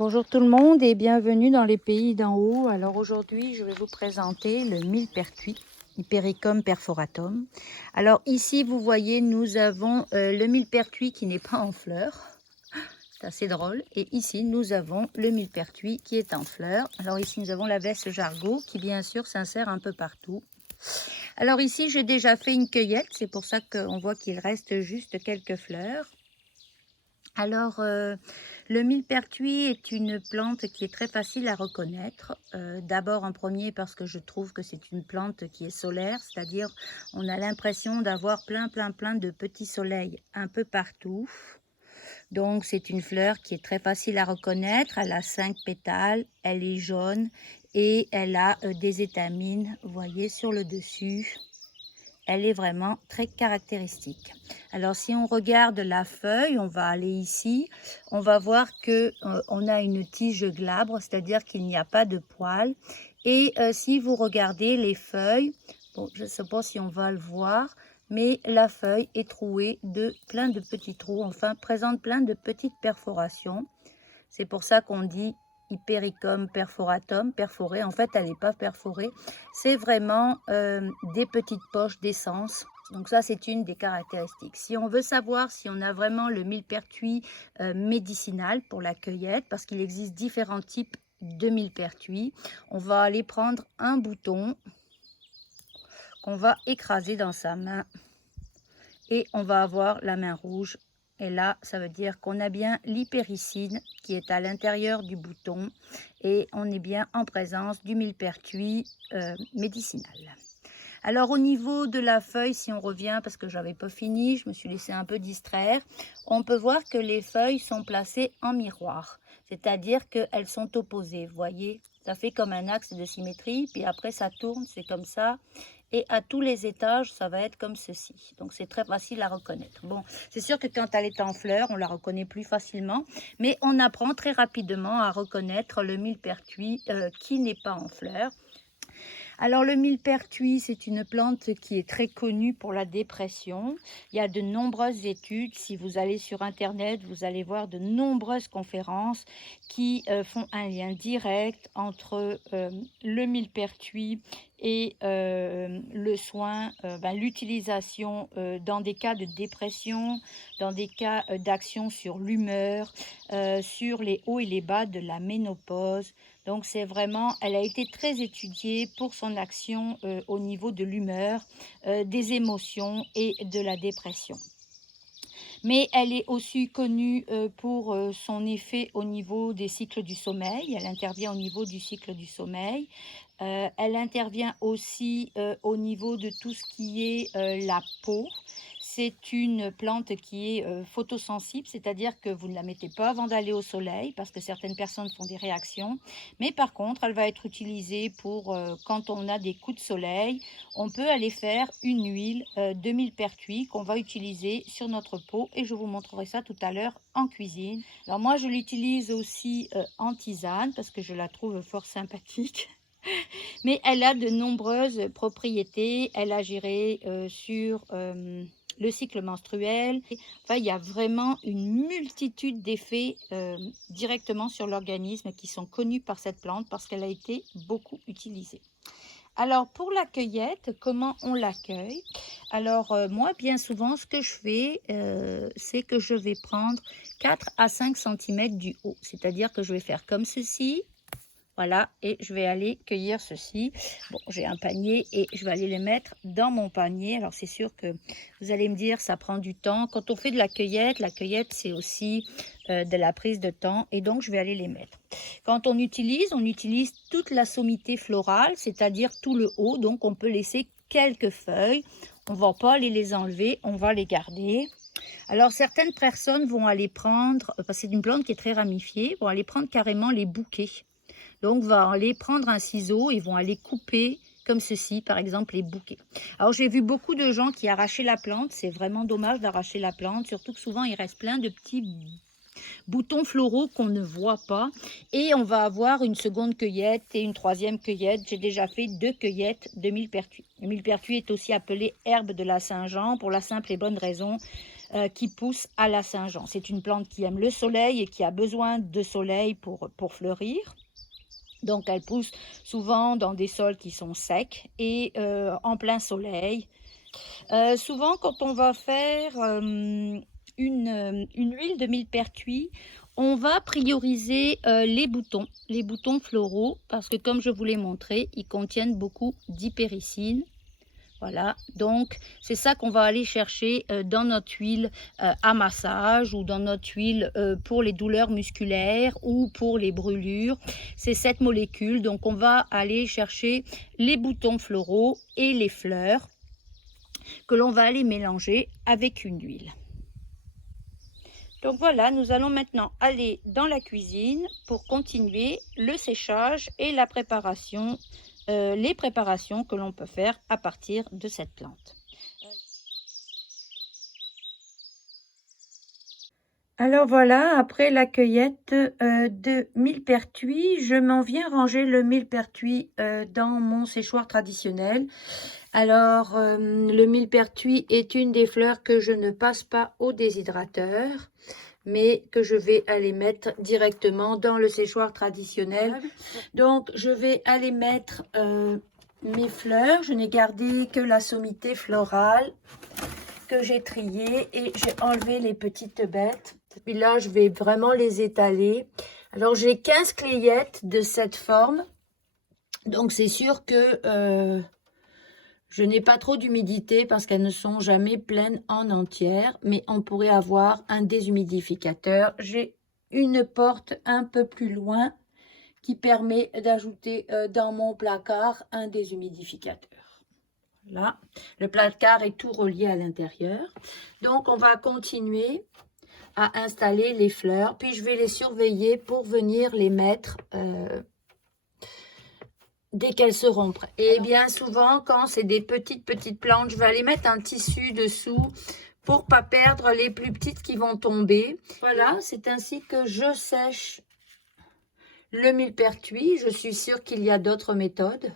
Bonjour tout le monde et bienvenue dans les pays d'en haut. Alors aujourd'hui, je vais vous présenter le millepertuis, Hypericum perforatum. Alors ici, vous voyez, nous avons le millepertuis qui n'est pas en fleurs. C'est assez drôle. Et ici, nous avons le millepertuis qui est en fleurs. Alors ici, nous avons la veste jargot qui, bien sûr, s'insère un peu partout. Alors ici, j'ai déjà fait une cueillette. C'est pour ça qu'on voit qu'il reste juste quelques fleurs. Alors, le millepertuis est une plante qui est très facile à reconnaître. D'abord en premier parce que je trouve que c'est une plante qui est solaire, c'est-à-dire on a l'impression d'avoir plein de petits soleils un peu partout. Donc c'est une fleur qui est très facile à reconnaître. Elle a 5 pétales, elle est jaune et elle a des étamines, vous voyez, sur le dessus. Elle est vraiment très caractéristique. Alors si on regarde la feuille, on va aller ici, on va voir que on a une tige glabre, c'est-à-dire qu'il n'y a pas de poils. Et si vous regardez les feuilles, bon, je ne sais pas si on va le voir, mais la feuille est trouée de plein de petits trous, enfin présente plein de petites perforations. C'est pour ça qu'on dit Hypericum perforatum, perforée. En fait, elle n'est pas perforée. C'est vraiment des petites poches d'essence. Donc ça, c'est une des caractéristiques. Si on veut savoir si on a vraiment le millepertuis médicinal pour la cueillette, parce qu'il existe différents types de millepertuis, on va aller prendre un bouton qu'on va écraser dans sa main et on va avoir la main rouge. Et là, ça veut dire qu'on a bien l'hypericine qui est à l'intérieur du bouton et on est bien en présence du millepertuis médicinal. Alors au niveau de la feuille, si on revient, parce que j'avais pas fini, je me suis laissé un peu distraire, on peut voir que les feuilles sont placées en miroir, c'est-à-dire qu'elles sont opposées, vous voyez, ça fait comme un axe de symétrie, puis après ça tourne, c'est comme ça, et à tous les étages, ça va être comme ceci. Donc c'est très facile à reconnaître. Bon, c'est sûr que quand elle est en fleurs, on la reconnaît plus facilement, mais on apprend très rapidement à reconnaître le millepertuis qui n'est pas en fleurs. Alors le millepertuis, c'est une plante qui est très connue pour la dépression. Il y a de nombreuses études. Si vous allez sur Internet, vous allez voir de nombreuses conférences qui font un lien direct entre le millepertuis et le soin, l'utilisation dans des cas de dépression, dans des cas d'action sur l'humeur, sur les hauts et les bas de la ménopause. Donc c'est vraiment, elle a été très étudiée pour son action au niveau de l'humeur, des émotions et de la dépression. Mais elle est aussi connue pour son effet au niveau des cycles du sommeil. Elle intervient au niveau du cycle du sommeil. Elle intervient aussi au niveau de tout ce qui est la peau. C'est une plante qui est photosensible, c'est-à-dire que vous ne la mettez pas avant d'aller au soleil parce que certaines personnes font des réactions. Mais par contre, elle va être utilisée pour quand on a des coups de soleil. On peut aller faire une huile de millepertuis qu'on va utiliser sur notre peau et je vous montrerai ça tout à l'heure en cuisine. Alors moi, je l'utilise aussi en tisane parce que je la trouve fort sympathique. Mais elle a de nombreuses propriétés. Elle agirait sur le cycle menstruel. Enfin, il y a vraiment une multitude d'effets directement sur l'organisme qui sont connus par cette plante parce qu'elle a été beaucoup utilisée. Alors, pour la cueillette, comment on l'accueille? Alors, moi, bien souvent, ce que je fais, c'est que je vais prendre 4 à 5 cm du haut. C'est-à-dire que je vais faire comme ceci. Voilà, et je vais aller cueillir ceci. Bon, j'ai un panier et je vais aller les mettre dans mon panier. Alors, c'est sûr que vous allez me dire, ça prend du temps. Quand on fait de la cueillette, c'est aussi de la prise de temps. Et donc, je vais aller les mettre. Quand on utilise toute la sommité florale, c'est-à-dire tout le haut. Donc, on peut laisser quelques feuilles. On ne va pas aller les enlever, on va les garder. Alors, certaines personnes vont aller prendre, parce que c'est une plante qui est très ramifiée, vont aller prendre carrément les bouquets. Donc, va aller prendre un ciseau et vont aller couper comme ceci, par exemple, les bouquets. Alors, j'ai vu beaucoup de gens qui arrachaient la plante. C'est vraiment dommage d'arracher la plante, surtout que souvent, il reste plein de petits boutons floraux qu'on ne voit pas. Et on va avoir une seconde cueillette et une troisième cueillette. J'ai déjà fait 2 cueillettes de millepertuis. Le millepertuis est aussi appelé herbe de la Saint-Jean pour la simple et bonne raison qui pousse à la Saint-Jean. C'est une plante qui aime le soleil et qui a besoin de soleil pour fleurir. Donc elle pousse souvent dans des sols qui sont secs et en plein soleil. Souvent quand on va faire une huile de millepertuis, on va prioriser les boutons floraux, parce que comme je vous l'ai montré, ils contiennent beaucoup d'hypéricine. Voilà, donc c'est ça qu'on va aller chercher dans notre huile à massage ou dans notre huile pour les douleurs musculaires ou pour les brûlures. C'est cette molécule, donc on va aller chercher les boutons floraux et les fleurs que l'on va aller mélanger avec une huile. Donc voilà, nous allons maintenant aller dans la cuisine pour continuer le séchage et la préparation, les préparations que l'on peut faire à partir de cette plante. Alors voilà, après la cueillette de millepertuis, je m'en viens ranger le millepertuis dans mon séchoir traditionnel. Alors, le millepertuis est une des fleurs que je ne passe pas au déshydrateur, mais que je vais aller mettre directement dans le séchoir traditionnel. Donc, je vais aller mettre mes fleurs. Je n'ai gardé que la sommité florale que j'ai triée et j'ai enlevé les petites bêtes. Puis là, je vais vraiment les étaler. Alors, j'ai 15 clayettes de cette forme. Donc, c'est sûr que je n'ai pas trop d'humidité parce qu'elles ne sont jamais pleines en entière. Mais on pourrait avoir un déshumidificateur. J'ai une porte un peu plus loin qui permet d'ajouter dans mon placard un déshumidificateur. Là, le placard est tout relié à l'intérieur. Donc, on va continuer à installer les fleurs. Puis, je vais les surveiller pour venir les mettre dès qu'elles seront prêtes. Et bien souvent, quand c'est des petites plantes, je vais aller mettre un tissu dessous pour pas perdre les plus petites qui vont tomber. Voilà, c'est ainsi que je sèche le millepertuis. Je suis sûre qu'il y a d'autres méthodes.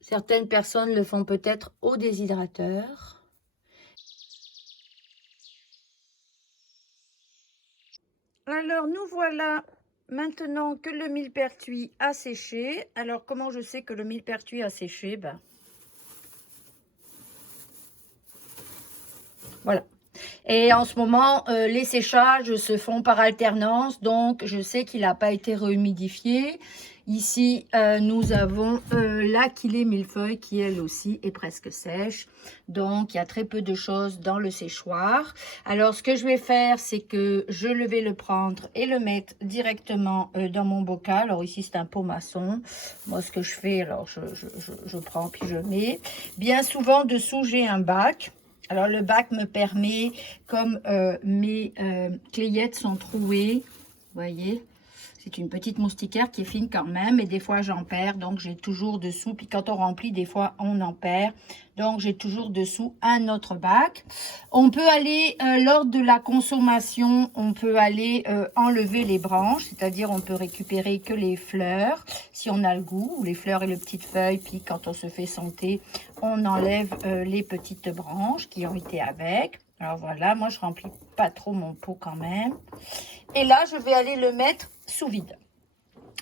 Certaines personnes le font peut-être au déshydrateur. Alors, nous voilà maintenant que le millepertuis a séché. Alors, comment je sais que le millepertuis a séché? Voilà. Et en ce moment, les séchages se font par alternance. Donc, je sais qu'il n'a pas été rehumidifié. Ici, nous avons l'Aquilée millefeuille qui, elle aussi, est presque sèche. Donc, il y a très peu de choses dans le séchoir. Alors, ce que je vais faire, c'est que je vais le prendre et le mettre directement dans mon bocal. Alors, ici, c'est un pot maçon. Moi, ce que je fais, alors, je prends puis je mets. Bien souvent, dessous, j'ai un bac. Alors, le bac me permet, comme mes clayettes sont trouées, vous voyez, c'est une petite moustiquaire qui est fine quand même, et des fois j'en perds, donc j'ai toujours dessous. Puis quand on remplit, des fois on en perd, donc j'ai toujours dessous un autre bac. On peut aller, lors de la consommation, on peut aller enlever les branches, c'est-à-dire on peut récupérer que les fleurs, si on a le goût, ou les fleurs et les petites feuilles, puis quand on se fait santé, on enlève les petites branches qui ont été avec. Alors voilà, moi je remplis pas trop mon pot quand même. Et là, je vais aller le mettre sous vide.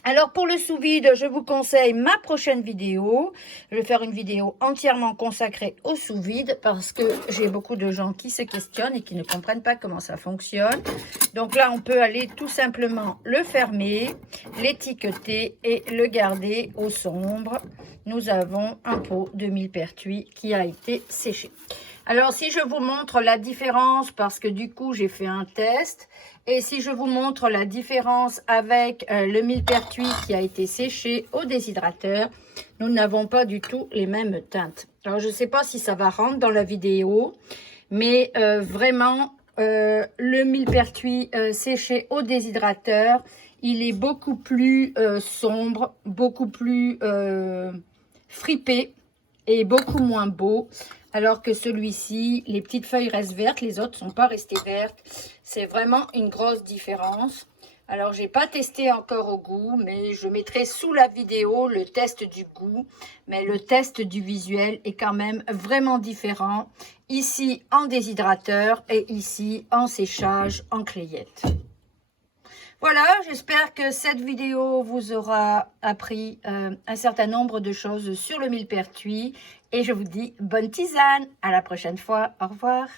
Alors pour le sous-vide, je vous conseille ma prochaine vidéo. Je vais faire une vidéo entièrement consacrée au sous-vide parce que j'ai beaucoup de gens qui se questionnent et qui ne comprennent pas comment ça fonctionne. Donc là, on peut aller tout simplement le fermer, l'étiqueter et le garder au sombre. Nous avons un pot de millepertuis qui a été séché. Alors, si je vous montre la différence, parce que du coup, j'ai fait un test, et si je vous montre la différence avec le millepertuis qui a été séché au déshydrateur, nous n'avons pas du tout les mêmes teintes. Alors, je ne sais pas si ça va rentrer dans la vidéo, mais vraiment, le millepertuis séché au déshydrateur, il est beaucoup plus sombre, beaucoup plus fripé et beaucoup moins beau. Alors que celui-ci, les petites feuilles restent vertes, les autres ne sont pas restées vertes. C'est vraiment une grosse différence. Alors, j'ai pas testé encore au goût, mais je mettrai sous la vidéo le test du goût. Mais le test du visuel est quand même vraiment différent. Ici en déshydrateur et ici en séchage en clayette. Voilà, j'espère que cette vidéo vous aura appris un certain nombre de choses sur le millepertuis. Et je vous dis bonne tisane. À la prochaine fois. Au revoir.